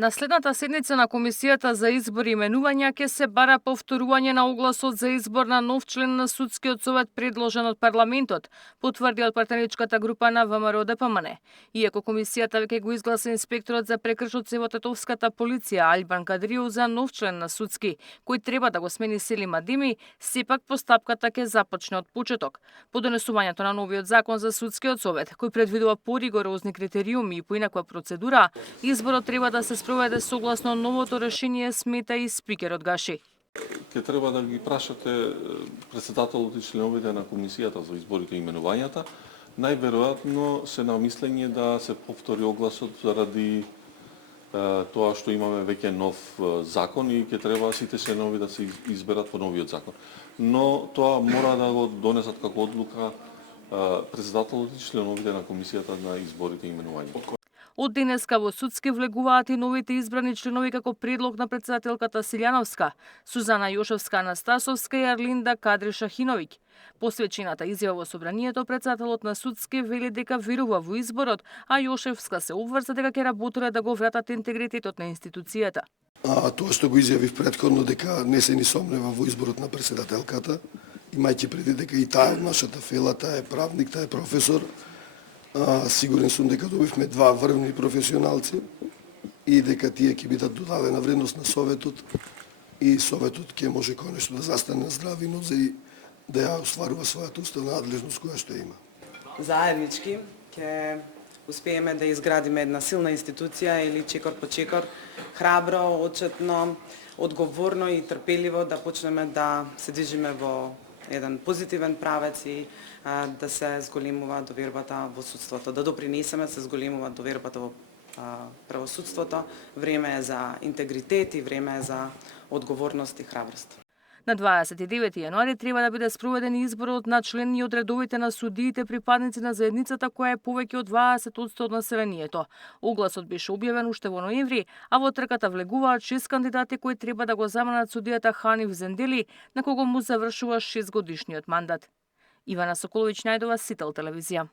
На следната седница на Комисијата за избор и именувања ќе се бара повторување на огласот за избор на нов член на Судскиот совет предложен од парламентот, потврди од партнеричката група на ВМРО-ДПМН. Иако комисијата веќе го изгласа инспекторот за прекршоци во тетовската полиција Албан Кадриу за нов член на Судски, кој треба да го смени Селим Адеми, сепак постапката ќе започне од почеток. По донесувањето на новиот закон за Судскиот совет, кој предвидува поригорозни критериуми и поинаква процедура, изборот треба да се спроведе согласно новото решение, смета и спикерот Гаши. Ке треба да ги прашате председателот и членовите на Комисијата за изборите и именувањата. Најверојатно се на мислење да се повтори огласот заради тоа што имаме веќе нов закон и ке треба сите членови да се изберат по новиот закон. Но тоа мора да го донесат како одлука председателот и членовите на Комисијата на изборите и именувањата. Од денеска во Судски влегуваат и новите избрани членови како предлог на председателката Силјановска, Сузана Јошевска-Анастасовска и Арлинда Кадри-Шахиновиќ. По свечената изјава во собранието, председателот на Судски вели дека верува во изборот, а Јошевска се обврза дека ќе работеле да го вратат интегритетот на институцијата. Тоа што го изјавив претходно дека не се ни сомнева во изборот на председателката, имајќи преди дека и таа нашата фела, таа е правник, таа е професор. Сигурен сум дека добивме два врвни професионалци и дека тие ќе бидат додадена вредност на Советот и Советот ќе може конечно да застане на здрави нозе и да ја остварува својата уставна надлежност која што има. Заеднички ќе успееме да изградиме една силна институција или чекор по чекор, храбро, отчетно, одговорно и трпеливо да почнеме да се движиме во еден позитивен правец и да се зголемува довербата во судството, да допринесеме се зголемува довербата во правосудството. Време е за интегритет и време е за одговорност и храброст. На 29 јануари треба да биде спроведен изборот на члени од редовите на судиите припадници на заедницата која е повеќе од 20% од населението. Огласот беше објавен уште во ноември, а во трката влегуваат 6 кандидати кои треба да го заменат судијата Ханиф Зендели, на кого му завршува 6-годишниот мандат. Ивана Соколовиќ најдова, Сител телевизија.